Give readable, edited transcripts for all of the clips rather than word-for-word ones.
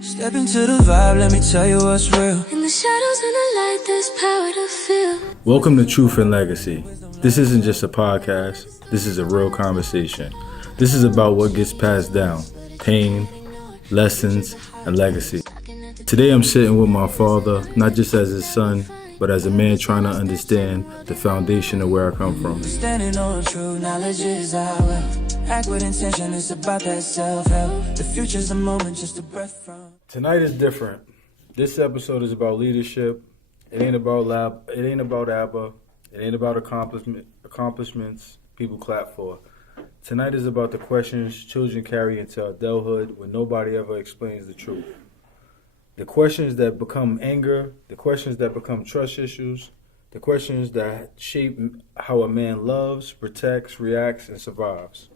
Step into the vibe, let me tell you what's real. In the shadows and the light, there's power to feel. Welcome to Truth and Legacy. This isn't just a podcast, this is a real conversation. This is about what gets passed down, pain, lessons, and legacy. Today I'm sitting with my father, not just as his son, but as a man trying to understand the foundation of where I come from. Standing on true knowledge is our wealth. Act with intention, it's about that self-help. The future's a moment, just a breath from. Tonight is different. This episode is about leadership. It ain't about ABBA. It ain't about accomplishments people clap for. Tonight is about the questions children carry into adulthood when nobody ever explains the truth. The questions that become anger, the questions that become trust issues, the questions that shape how a man loves, protects, reacts, and survives.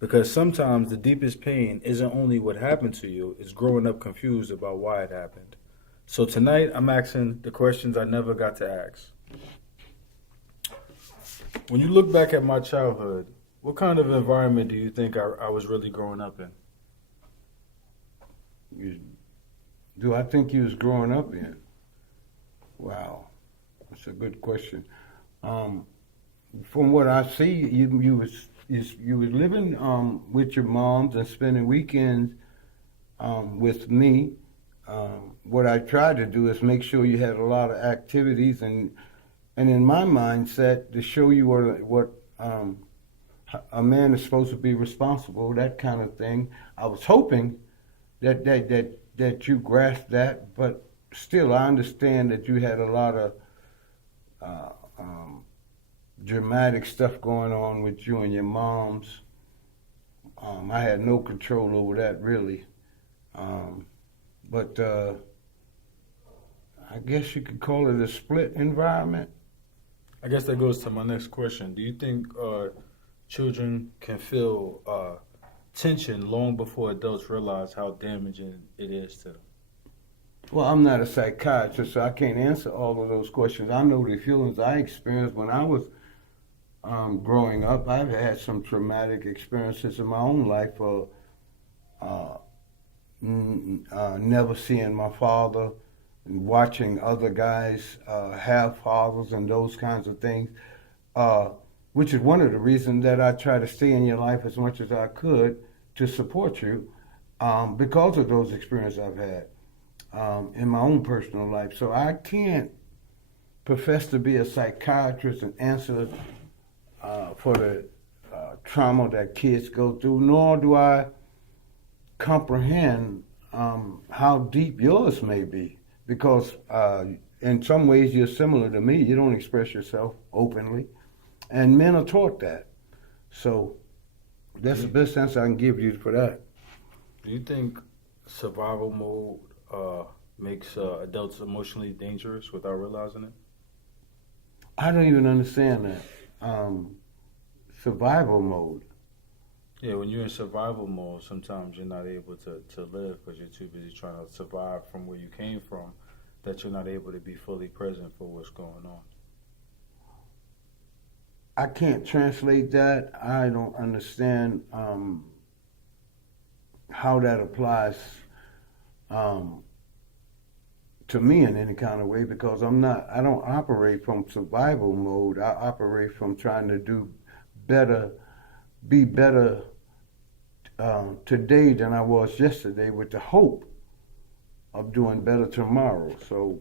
Because sometimes the deepest pain isn't only what happened to you, it's growing up confused about why it happened. So tonight I'm asking the questions I never got to ask. When you look back at my childhood, what kind of environment do you think I was really growing up in? Do I think you was growing up in? Wow, that's a good question. From what I see, you was living with your moms and spending weekends with me. What I tried to do is make sure you had a lot of activities and in my mindset to show you what a man is supposed to be responsible, that kind of thing. I was hoping that you grasped that, but still I understand that you had a lot of dramatic stuff going on with you and your moms. I had no control over that really. But I guess you could call it a split environment. I guess that goes to my next question. Do you think children can feel tension long before adults realize how damaging it is to them? Well, I'm not a psychiatrist, so I can't answer all of those questions. I know the feelings I experienced when I was growing up. I've had some traumatic experiences in my own life of never seeing my father and watching other guys have fathers and those kinds of things, which is one of the reasons that I try to stay in your life as much as I could to support you because of those experiences I've had in my own personal life. So I can't profess to be a psychiatrist and answer for the trauma that kids go through, nor do I comprehend how deep yours may be, because in some ways you're similar to me. You don't express yourself openly, and men are taught that. So that's the best answer I can give you for that. Do you think survival mode makes adults emotionally dangerous without realizing it? I don't even understand that. Survival mode. Yeah, when you're in survival mode, sometimes you're not able to live because you're too busy trying to survive from where you came from, that you're not able to be fully present for what's going on. I can't translate that. I don't understand how that applies to me in any kind of way, because I don't operate from survival mode. I operate from trying to do better, be better today than I was yesterday, with the hope of doing better tomorrow. So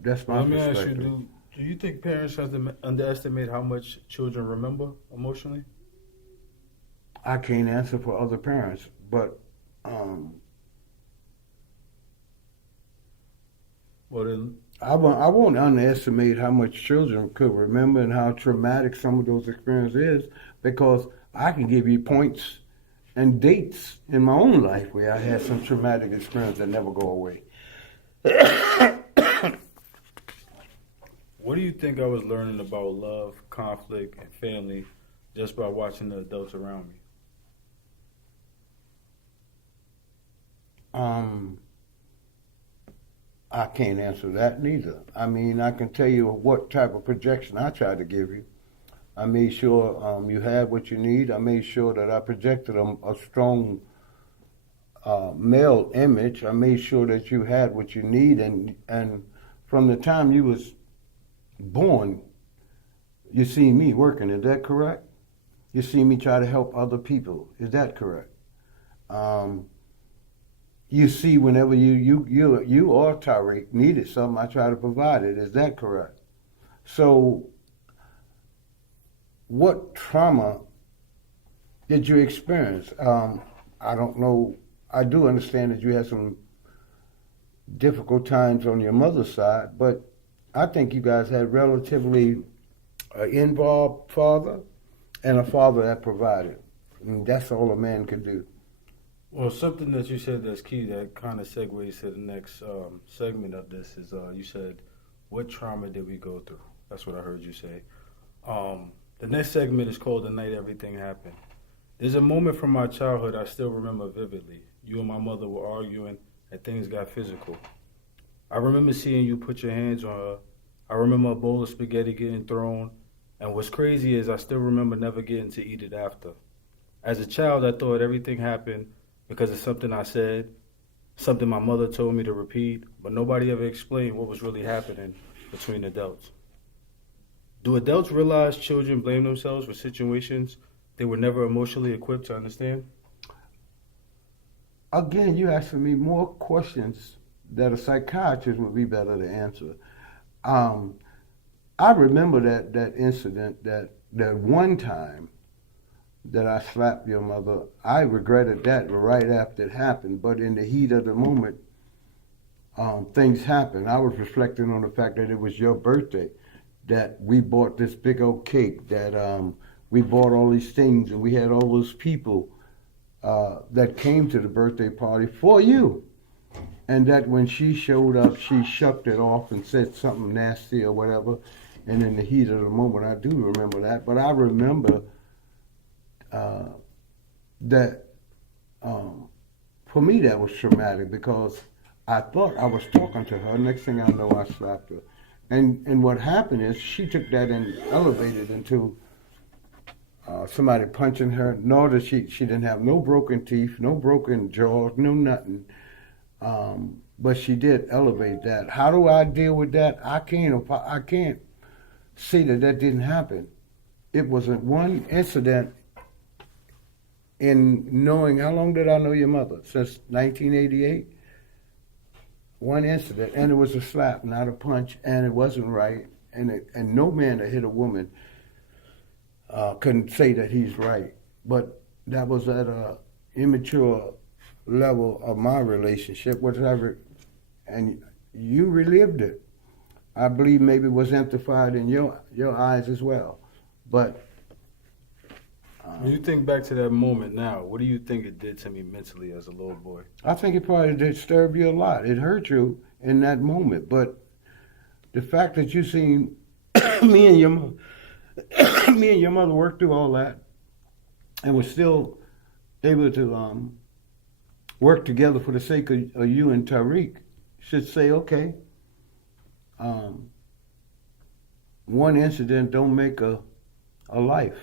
that's my perspective. Let me ask you, do you think parents have to underestimate how much children remember emotionally? I can't answer for other parents, but well, then, I won't underestimate how much children could remember and how traumatic some of those experiences is, because I can give you points and dates in my own life where I had some traumatic experience that never go away. What do you think I was learning about love, conflict, and family just by watching the adults around me? I can't answer that neither. I mean, I can tell you what type of projection I tried to give you. I made sure you had what you need. I made sure that I projected a strong male image. I made sure that you had what you need, and from the time you was born, you see me working. Is that correct? You see me try to help other people. Is that correct? You see whenever you or Tariq needed something, I try to provide it. Is that correct? So, what trauma did you experience? I don't know. I do understand that you had some difficult times on your mother's side, but I think you guys had relatively involved father and a father that provided. And that's all a man could do. Well, something that you said that's key that kind of segues to the next segment of this is you said, what trauma did we go through? That's what I heard you say. The next segment is called The Night Everything Happened. There's a moment from my childhood I still remember vividly. You and my mother were arguing and things got physical. I remember seeing you put your hands on her. I remember a bowl of spaghetti getting thrown. And what's crazy is I still remember never getting to eat it after. As a child, I thought everything happened because of something I said, something my mother told me to repeat, but nobody ever explained what was really happening between adults. Do adults realize children blame themselves for situations they were never emotionally equipped to understand? Again, you're asking me more questions that a psychiatrist would be better to answer. I remember that incident, that one time that I slapped your mother. I regretted that right after it happened, but in the heat of the moment, things happened. I was reflecting on the fact that it was your birthday, that we bought this big old cake, that we bought all these things, and we had all those people that came to the birthday party for you. And that when she showed up, she shucked it off and said something nasty or whatever. And in the heat of the moment, I do remember that. But I remember that for me that was traumatic because I thought I was talking to her. Next thing I know, I slapped her. And what happened is she took that and elevated into somebody punching her. Nor did she didn't have no broken teeth, no broken jaws, no nothing. But she did elevate that. How do I deal with that? I can't say that didn't happen. It was one incident in knowing, how long did I know your mother? Since 1988? One incident, and it was a slap, not a punch, and it wasn't right. And no man that hit a woman couldn't say that he's right. But that was at a immature level of my relationship, whatever, and you relived it. I believe maybe it was amplified in your eyes as well. But when you think back to that moment now, what do you think it did to me mentally as a little boy? I think it probably disturbed you a lot. It hurt you in that moment. But the fact that you seen me and your mother work through all that, and was still able to work together for the sake of you and Tariq, should say, okay, one incident don't make a life.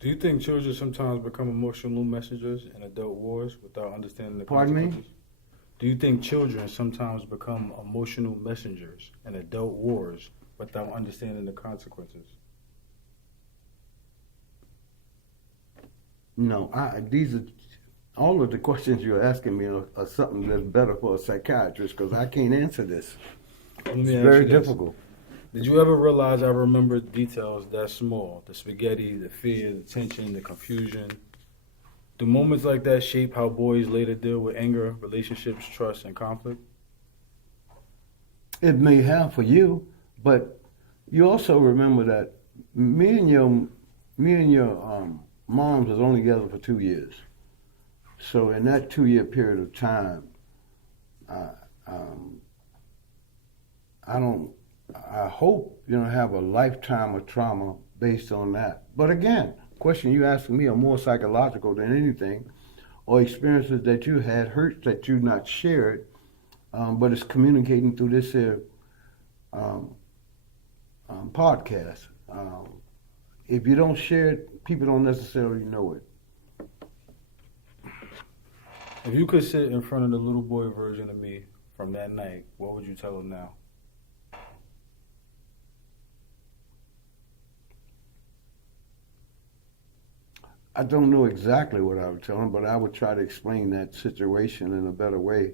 Do you think children sometimes become emotional messengers in adult wars without understanding the Pardon consequences? me? Do you think children sometimes become emotional messengers in adult wars without understanding the consequences? No, these are all of the questions you're asking me are something that's better for a psychiatrist because I can't answer this. It's very difficult. Did you ever realize I remember details that small? The spaghetti, the fear, the tension, the confusion. Do moments like that shape how boys later deal with anger, relationships, trust, and conflict? It may have for you, but you also remember that me and your moms was only together for 2 years. So in that 2-year period of time, I hope you don't have a lifetime of trauma based on that. But again, question you asking me are more psychological than anything, or experiences that you had, hurts that you not shared, but it's communicating through this here podcast. If you don't share it, people don't necessarily know it. If you could sit in front of the little boy version of me from that night, what would you tell him now? I don't know exactly what I would tell him, but I would try to explain that situation in a better way,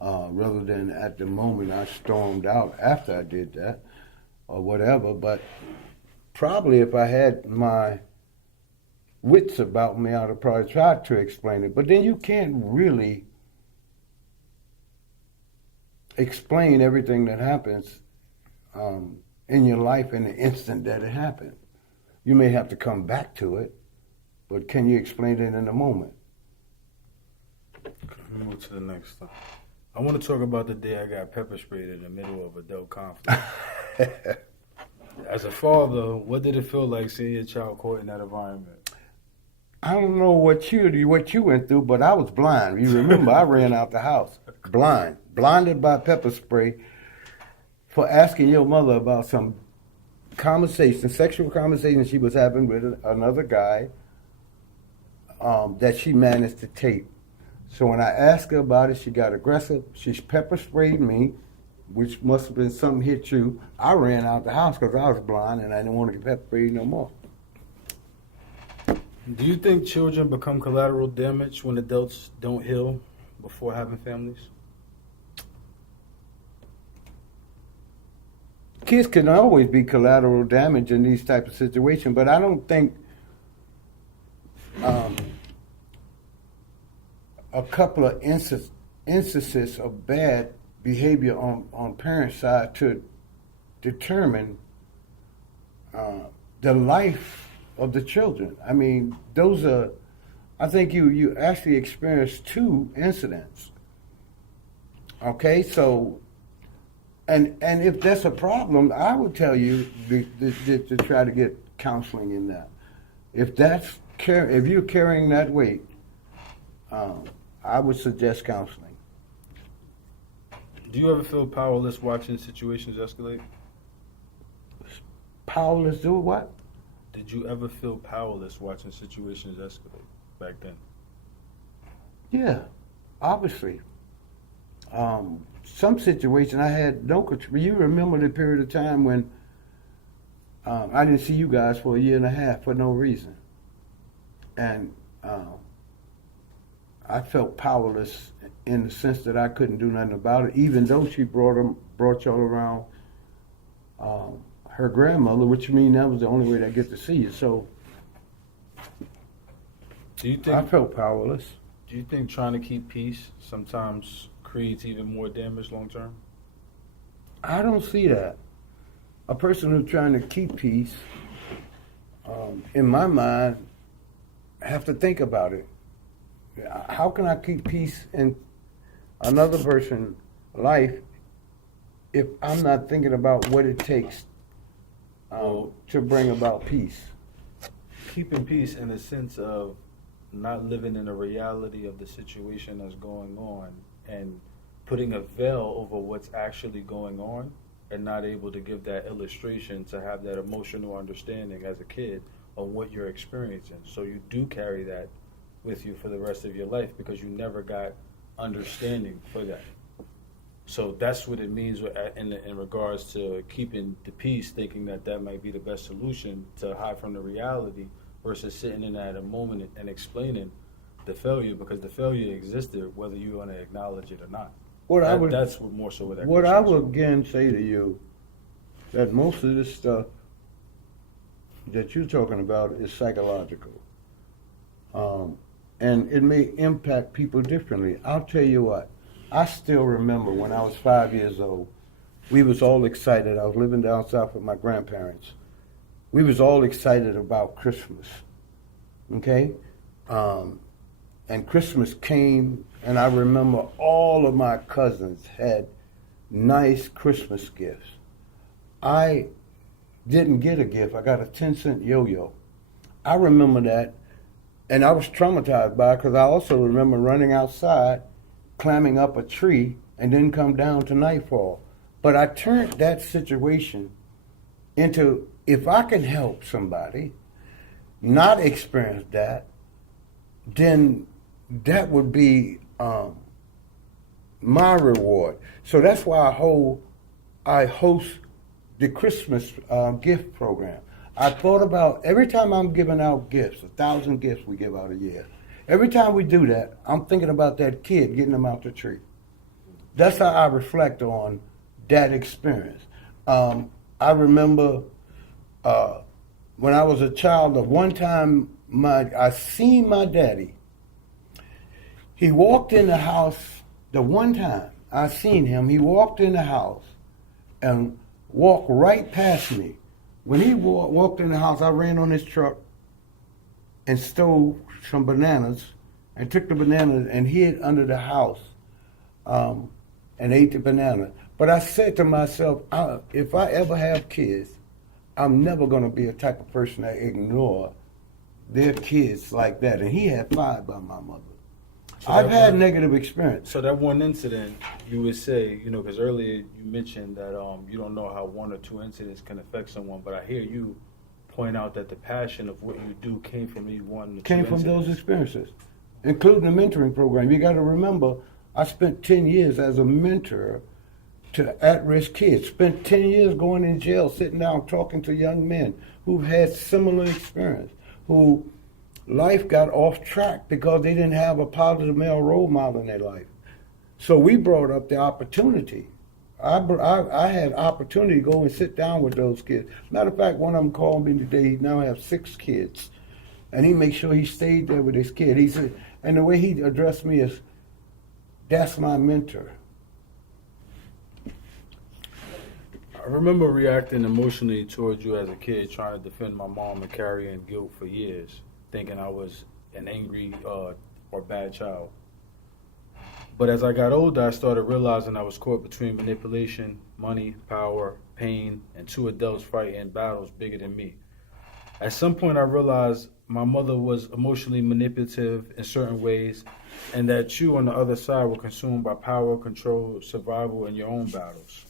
rather than at the moment I stormed out after I did that or whatever. But probably if I had my wits about me, I'd have probably tried to explain it. But then you can't really explain everything that happens in your life in the instant that it happened. You may have to come back to it, but can you explain it in the moment? Let me move to the next stuff. I want to talk about the day I got pepper sprayed in the middle of adult conflict. As a father, what did it feel like seeing your child caught in that environment? I don't know what you went through, but I was blind. You remember, I ran out the house, blinded by pepper spray, for asking your mother about some sexual conversation she was having with another guy that she managed to tape. So when I asked her about it, she got aggressive. She pepper sprayed me, which must have been something hit you. I ran out the house because I was blind and I didn't want to get pepper sprayed no more. Do you think children become collateral damage when adults don't heal before having families? Kids can always be collateral damage in these type of situations, but I don't think a couple of instances of bad behavior on parents' side to determine the life of the children. I mean, I think you actually experienced two incidents. Okay, so, and if that's a problem, I would tell you to try to get counseling in that. If you're carrying that weight, I would suggest counseling. Do you ever feel powerless watching situations escalate? Powerless do what? Did you ever feel powerless watching situations escalate back then? Yeah, obviously. Some situation I had no control. You remember the period of time when I didn't see you guys for a year and a half for no reason. And I felt powerless in the sense that I couldn't do nothing about it, even though she brought y'all around her grandmother, which means that was the only way that I get to see you. So do you think I felt powerless. Do you think trying to keep peace sometimes creates even more damage long term? I don't see that. A person who's trying to keep peace, in my mind, have to think about it. How can I keep peace in another person's life if I'm not thinking about what it takes to bring about peace? Keeping peace in the sense of not living in the reality of the situation that's going on and putting a veil over what's actually going on and not able to give that illustration to have that emotional understanding as a kid of what you're experiencing. So you do carry that with you for the rest of your life because you never got understanding for that. So that's what it means in regards to keeping the peace, thinking that might be the best solution to hide from the reality versus sitting in that moment and explaining the failure, because the failure existed whether you want to acknowledge it or not. That's more so what that. What I would again say to you, that most of this stuff that you're talking about is psychological. And it may impact people differently. I'll tell you what, I still remember when I was 5 years old, we was all excited. I was living down south with my grandparents. We was all excited about Christmas, okay? And Christmas came, and I remember all of my cousins had nice Christmas gifts. I didn't get a gift. I got a 10-cent yo-yo. I remember that, and I was traumatized by it because I also remember running outside, climbing up a tree, and then come down to nightfall. But I turned that situation into, if I can help somebody not experience that, then that would be my reward. So that's why I host the Christmas gift program. I thought about every time I'm giving out gifts, 1,000 gifts we give out a year. Every time we do that, I'm thinking about that kid, getting them out the tree. That's how I reflect on that experience. I remember when I was a child, of one time I seen my daddy. He walked in the house, the one time I seen him, he walked in the house and walked right past me. When he walked in the house, I ran on his truck and stole some bananas and took the bananas and hid under the house and ate the banana. But I said to myself, if I ever have kids, I'm never going to be a type of person that ignore their kids like that. And he had 5 by my mother. So I've had negative experience. So that one incident, you would say, because earlier you mentioned that you don't know how 1 or 2 incidents can affect someone, but I hear you point out that the passion of what you do came from you 1 or 2 incidents. Came from those experiences, including the mentoring program. You got to remember, I spent 10 years as a mentor to at-risk kids. Spent 10 years going in jail, sitting down, talking to young men who've had similar experience, who life got off track because they didn't have a positive male role model in their life. So we brought up the opportunity. I had opportunity to go and sit down with those kids. Matter of fact, one of them called me today. He now has 6 kids. And he makes sure he stayed there with his kid. He said, and the way he addressed me is, that's my mentor. I remember reacting emotionally towards you as a kid, trying to defend my mom and carrying guilt for years, thinking I was an angry or bad child. But as I got older, I started realizing I was caught between manipulation, money, power, pain, and 2 adults fighting battles bigger than me. At some point, I realized my mother was emotionally manipulative in certain ways, and that you on the other side were consumed by power, control, survival, and your own battles.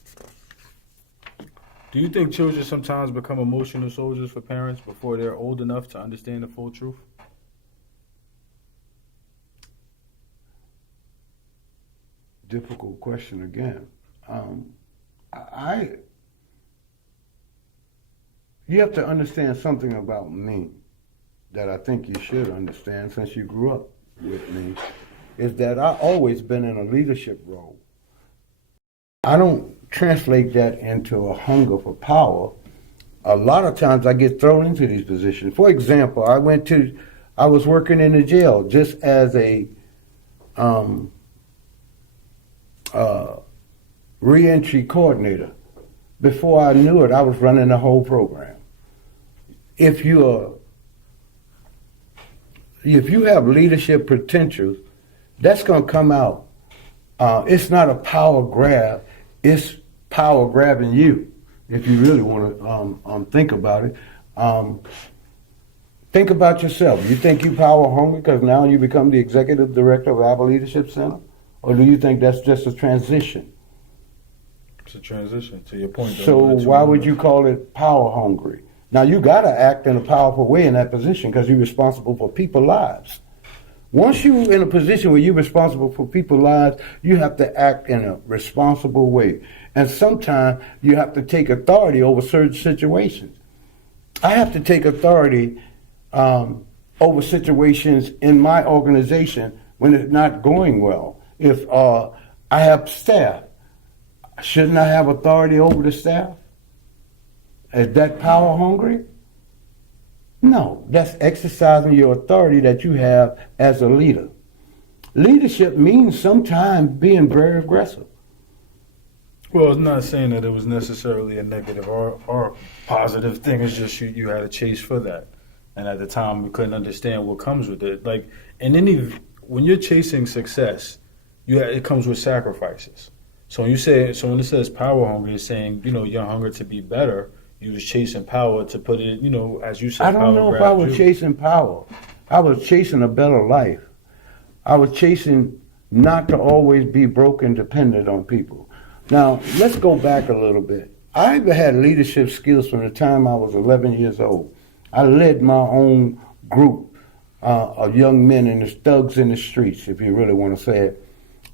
Do you think children sometimes become emotional soldiers for parents before they're old enough to understand the full truth? Difficult question again. You have to understand something about me that I think you should understand since you grew up with me, is that I've always been in a leadership role. I don't translate that into a hunger for power. A lot of times I get thrown into these positions. For example, I was working in the jail just as a re-entry coordinator. Before I knew it, I was running the whole program. If you have leadership potential, that's going to come out. It's not a power grab. It's power grabbing you, if you really want to think about it. Think about yourself. You think you power hungry because now you become the executive director of Apple Leadership Center? Or do you think that's just a transition? It's a transition, to your point. So why would you call it power hungry? Now, you got to act in a powerful way in that position because you're responsible for people's lives. Once you're in a position where you're responsible for people's lives, you have to act in a responsible way. And sometimes you have to take authority over certain situations. I have to take authority over situations in my organization when it's not going well. If I have staff, shouldn't I have authority over the staff? Is that power hungry? No, that's exercising your authority that you have as a leader. Leadership means sometimes being very aggressive. Well, it's not saying that it was necessarily a negative or positive thing. It's just you had a chase for that. And at the time, we couldn't understand what comes with it. Like, when you're chasing success, it comes with sacrifices. So when it says power hungry, it's saying, your hunger to be better. You was chasing power to put it, as you said. I don't know if I was chasing power. I was chasing a better life. I was chasing not to always be broke and dependent on people. Now, let's go back a little bit. I had leadership skills from the time I was 11 years old. I led my own group young men and the thugs in the streets, if you really want to say it,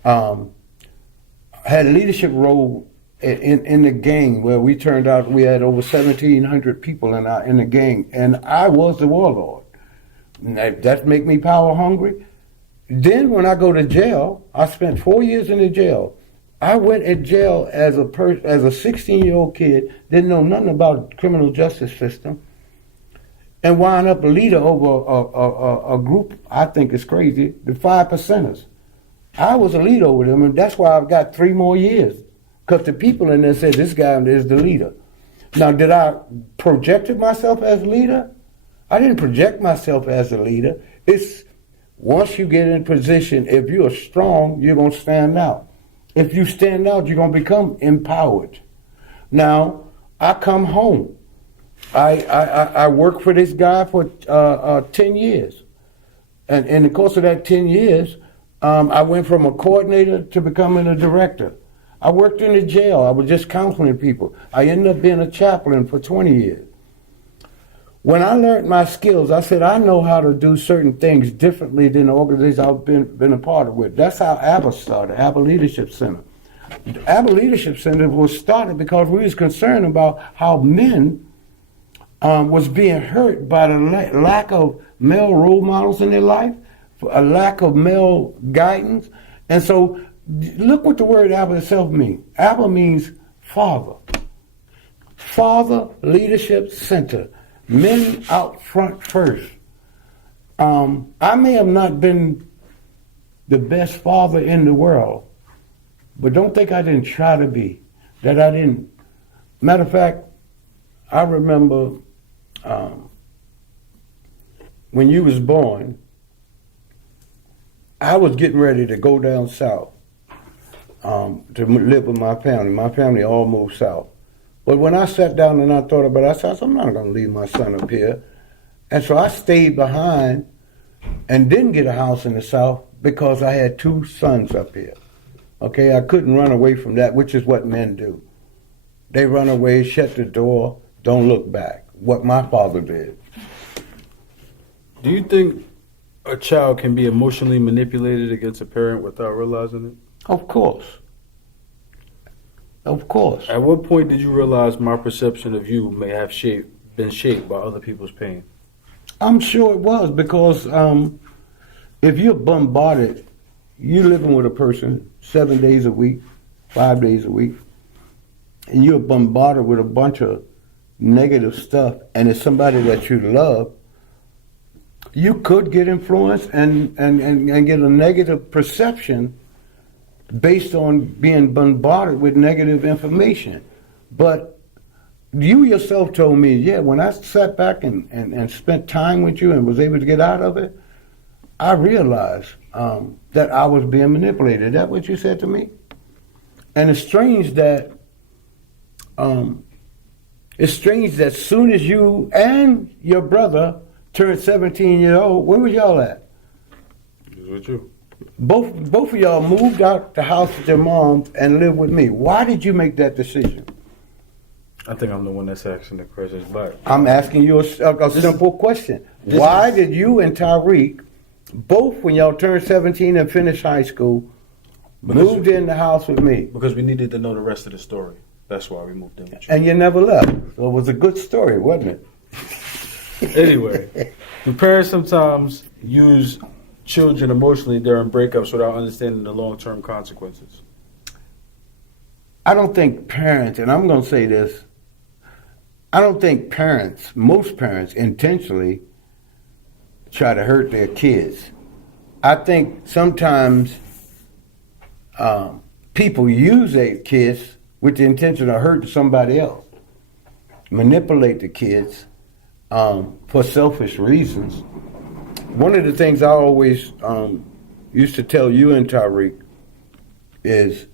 had a leadership role in the gang where we turned out we had over 1,700 people in the gang, and I was the warlord. That make me power hungry. Then when I go to jail, I spent 4 years in the jail. I went in jail as a 16-year-old kid, didn't know nothing about the criminal justice system, and wound up a leader over a group I think is crazy, the 5%ers. I was a leader over them, and that's why I've got 3 more years. Because the people in there said, this guy is the leader. Now, did I project myself as a leader? I didn't project myself as a leader. It's once you get in position, if you're strong, you're going to stand out. If you stand out, you're going to become empowered. Now, I come home. I worked for this guy for 10 years. And in the course of that 10 years, I went from a coordinator to becoming a director. I worked in the jail. I was just counseling people. I ended up being a chaplain for 20 years. When I learned my skills, I said, I know how to do certain things differently than the organizations I've been a part of with. That's how ABBA started, ABBA Leadership Center. The ABBA Leadership Center was started because we was concerned about how men was being hurt by the lack of male role models in their life, a lack of male guidance. And so look what the word ABBA itself means. ABBA means father. Father Leadership Center. Men out front first. I may have not been the best father in the world, but don't think I didn't try to be. That I didn't. Matter of fact, I remember when you was born, I was getting ready to go down south to live with my family. My family all moved south. But when I sat down and I thought about it, I said, I'm not going to leave my son up here. And so I stayed behind and didn't get a house in the South because I had 2 sons up here. Okay, I couldn't run away from that, which is what men do. They run away, shut the door, don't look back. What my father did. Do you think a child can be emotionally manipulated against a parent without realizing it? Of course. Of course. At what point did you realize my perception of you may have been shaped by other people's pain? I'm sure it was because if you're bombarded, you're living with a person 7 days a week, 5 days a week, and you're bombarded with a bunch of negative stuff, and it's somebody that you love, you could get influenced and get a negative perception based on being bombarded with negative information. But you yourself told me, yeah, when I sat back and spent time with you and was able to get out of it, I realized that I was being manipulated. Is that what you said to me? And it's strange that soon as you and your brother turned 17 years old, where was y'all at? It was with you. Both of y'all moved out the house with your mom and lived with me. Why did you make that decision? I think I'm the one that's asking the questions, but I'm asking you a simple question. Why did you and Tyreek, both when y'all turned 17 and finished high school, moved in the house with me? Because we needed to know the rest of the story. That's why we moved in with you. And you never left. So it was a good story, wasn't it? Anyway, the parents sometimes use children emotionally during breakups without understanding the long-term consequences. I don't think parents, and I'm going to say this, I don't think parents, most parents, intentionally try to hurt their kids. I think sometimes people use their kids with the intention of hurting somebody else, manipulate the kids for selfish reasons. One of the things I always used to tell you and Tyreek is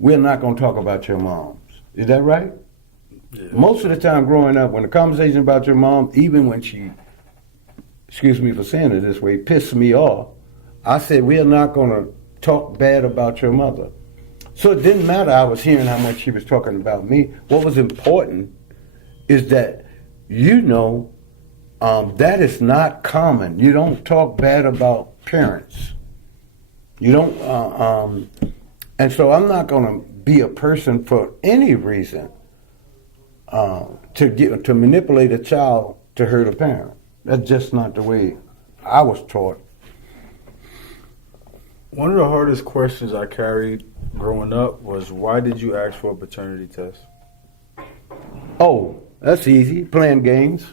we're not going to talk about your moms. Is that right? Yeah. Most of the time growing up, when the conversation about your mom, even when she, excuse me for saying it this way, pissed me off, I said, we're not going to talk bad about your mother. So it didn't matter I was hearing how much she was talking about me. What was important is that you know That is not common. You don't talk bad about parents. You don't, and so I'm not going to be a person for any reason to manipulate a child to hurt a parent. That's just not the way I was taught. One of the hardest questions I carried growing up was, why did you ask for a paternity test? Oh, that's easy. Playing games.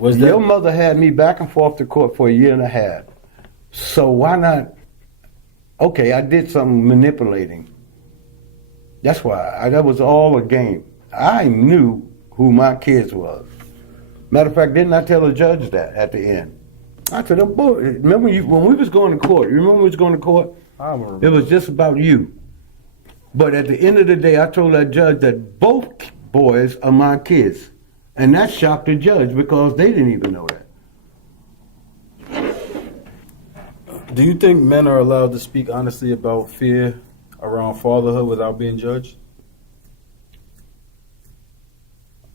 Your mother had me back and forth to court for a year and a half. So why not? Okay, I did some manipulating. That's why. That was all a game. I knew who my kids was. Matter of fact, didn't I tell the judge that at the end? I said, boy, remember when we was going to court, you remember we was going to court? I remember. It was just about you. But at the end of the day, I told that judge that both boys are my kids. And that shocked the judge because they didn't even know that. Do you think men are allowed to speak honestly about fear around fatherhood without being judged?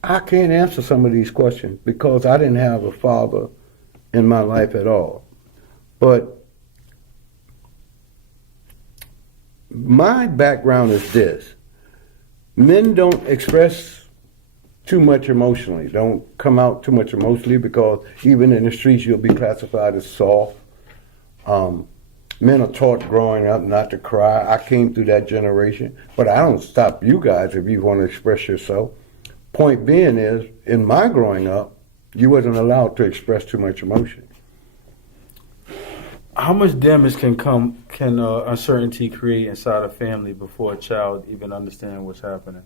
I can't answer some of these questions because I didn't have a father in my life at all. But my background is this. Men don't express too much emotionally. Don't come out too much emotionally because even in the streets you'll be classified as soft. Men are taught growing up not to cry. I came through that generation. But I don't stop you guys if you want to express yourself. Point being is, in my growing up, you wasn't allowed to express too much emotion. How much damage can uncertainty create inside a family before a child even understands what's happening?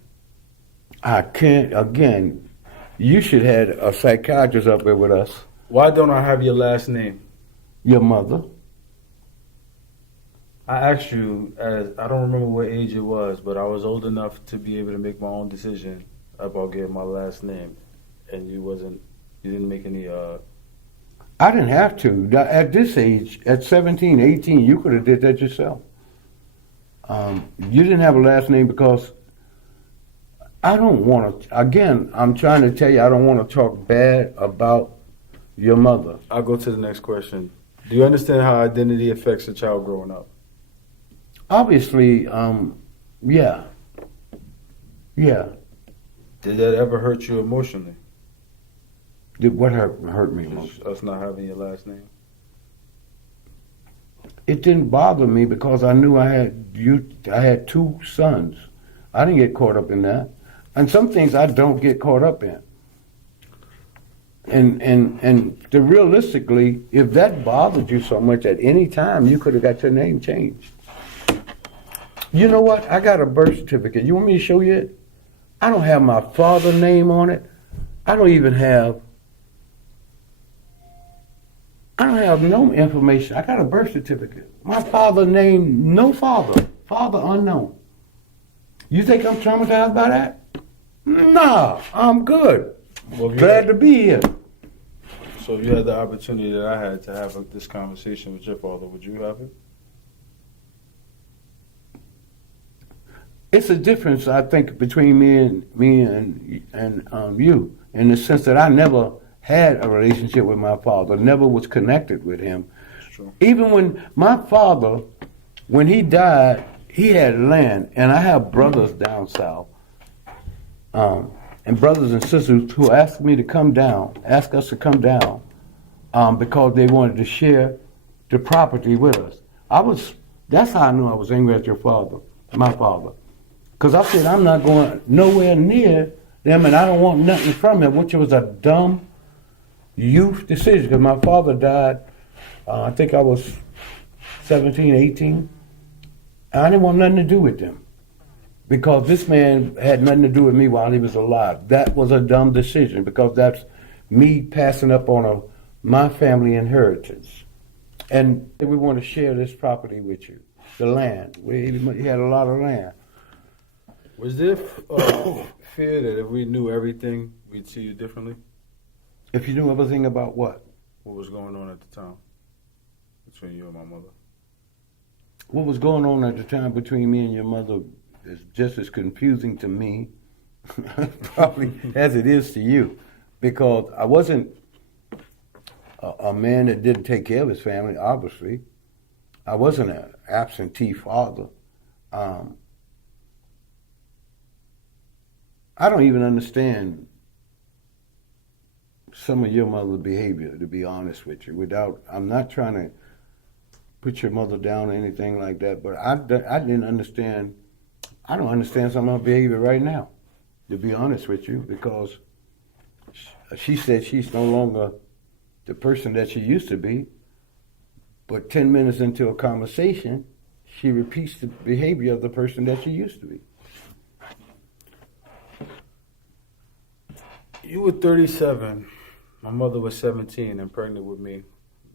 I can't, again, you should have a psychiatrist up there with us. Why don't I have your last name? Your mother. I asked you, I don't remember what age it was, but I was old enough to be able to make my own decision about getting my last name. And you didn't make any, I didn't have to. At this age, at 17, 18, you could have did that yourself. You didn't have a last name because I don't want to, again, I'm trying to tell you, I don't want to talk bad about your mother. I'll go to the next question. Do you understand how identity affects a child growing up? Obviously, yeah. Yeah. Did that ever hurt you emotionally? What hurt me most? Us not having your last name? It didn't bother me because I knew I had two sons. I didn't get caught up in that. And some things I don't get caught up in. And realistically, if that bothered you so much at any time, you could have got your name changed. You know what? I got a birth certificate. You want me to show you it? I don't have my father's name on it. I don't have no information. I got a birth certificate. My father's name, no father. Father unknown. You think I'm traumatized by that? Nah, I'm good. Well, glad to be here. So if you had the opportunity that I had to have this conversation with your father, would you have it? It's a difference, I think, between me and you, in the sense that I never had a relationship with my father, never was connected with him. That's true. Even when my father, when he died, he had land, and I have brothers down south, and brothers and sisters who asked us to come down, because they wanted to share the property with us. That's how I knew I was angry at my father. Because I said, I'm not going nowhere near them, and I don't want nothing from them, which was a dumb youth decision. Because my father died, I think I was 17, 18. And I didn't want nothing to do with them. Because this man had nothing to do with me while he was alive. That was a dumb decision, because that's me passing up on my family inheritance. And we want to share this property with you, the land. He had a lot of land. Was there fear that if we knew everything, we'd see you differently? If you knew everything about what? What was going on at the time between you and my mother? What was going on at the time between me and your mother is just as confusing to me, probably, as it is to you. because I wasn't a man that didn't take care of his family, obviously. I wasn't an absentee father. I don't even understand some of your mother's behavior, to be honest with you. I'm not trying to put your mother down or anything like that, but I didn't understand. I don't understand some of her behavior right now, to be honest with you, because she said she's no longer the person that she used to be, but 10 minutes into a conversation, she repeats the behavior of the person that she used to be. You were 37. My mother was 17 and pregnant with me.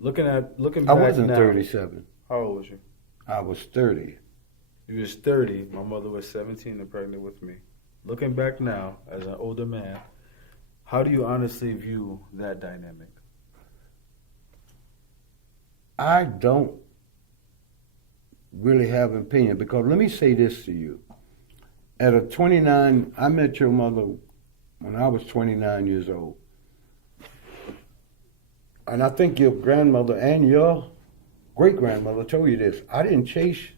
Looking back I wasn't now, 37. How old was you? I was 30. You was 30. My mother was 17 and pregnant with me. Looking back now, as an older man, how do you honestly view that dynamic? I don't really have an opinion, because let me say this to you. At a 29, I met your mother when I was 29 years old. And I think your grandmother and your great-grandmother told you this. I didn't chase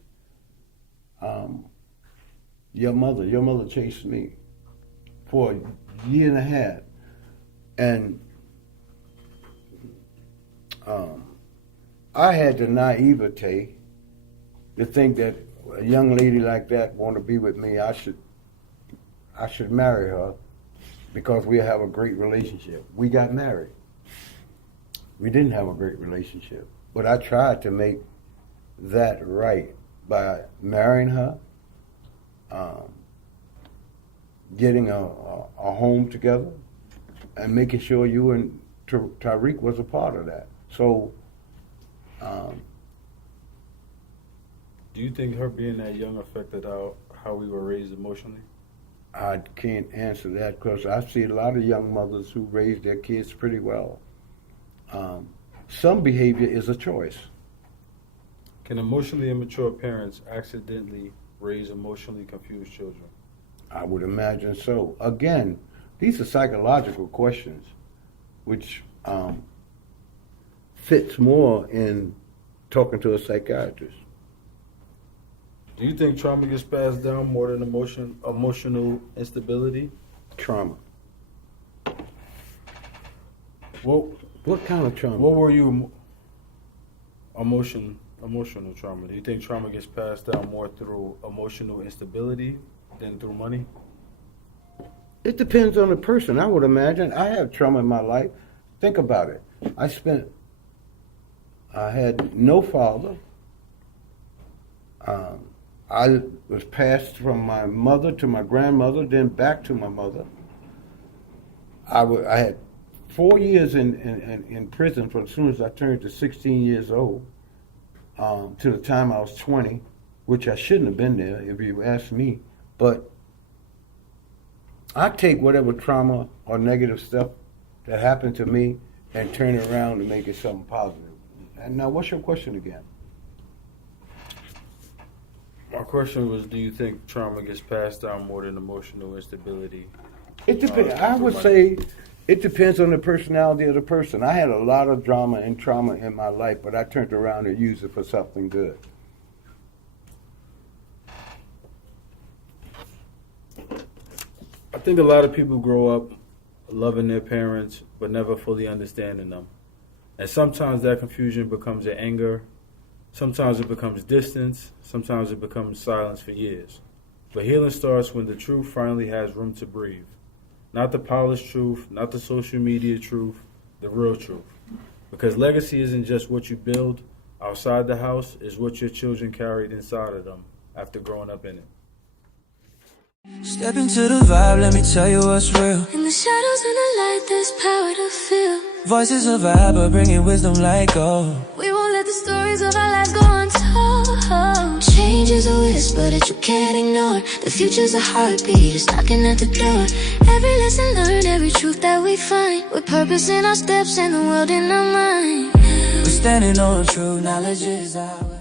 your mother. Your mother chased me for a year and a half. And I had the naivete to think that a young lady like that want to be with me. I should marry her because we have a great relationship. We got married. We didn't have a great relationship, but I tried to make that right by marrying her, getting a home together, and making sure you and Tariq was a part of that. So, do you think her being that young affected how we were raised emotionally? I can't answer that, because I see a lot of young mothers who raise their kids pretty well. Some behavior is a choice. Can emotionally immature parents accidentally raise emotionally confused children? I would imagine so. Again, these are psychological questions, which fits more in talking to a psychiatrist. Do you think trauma gets passed down more than emotional instability? Trauma. What kind of trauma? What were you? Emotional trauma. Do you think trauma gets passed down more through emotional instability than through money? It depends on the person, I would imagine. I have trauma in my life. Think about it. I had no father. I was passed from my mother to my grandmother, then back to my mother. I had 4 years in prison from as soon as I turned to 16 years old to the time I was 20, which I shouldn't have been there if you ask me. But I take whatever trauma or negative stuff that happened to me and turn it around and make it something positive. And now, what's your question again? My question was, do you think trauma gets passed down more than emotional instability? It depends. I would say it depends on the personality of the person. I had a lot of drama and trauma in my life, but I turned around and used it for something good. I think a lot of people grow up loving their parents, but never fully understanding them. And sometimes that confusion becomes an anger. Sometimes it becomes distance. Sometimes it becomes silence for years. But healing starts when the truth finally has room to breathe. Not the polished truth, not the social media truth, the real truth. Because legacy isn't just what you build outside the house, it's what your children carried inside of them after growing up in it. Step into the vibe, let me tell you what's real. In the shadows and the light, there's power to feel. Voices of Abba bringing wisdom like gold. We won't let the stories of our lives go untold. Change is a whisper that you can't ignore. The future's a heartbeat, it's knocking at the door. Every lesson learned, every truth that we find, with purpose in our steps and the world in our mind. We're standing on true knowledge is ours.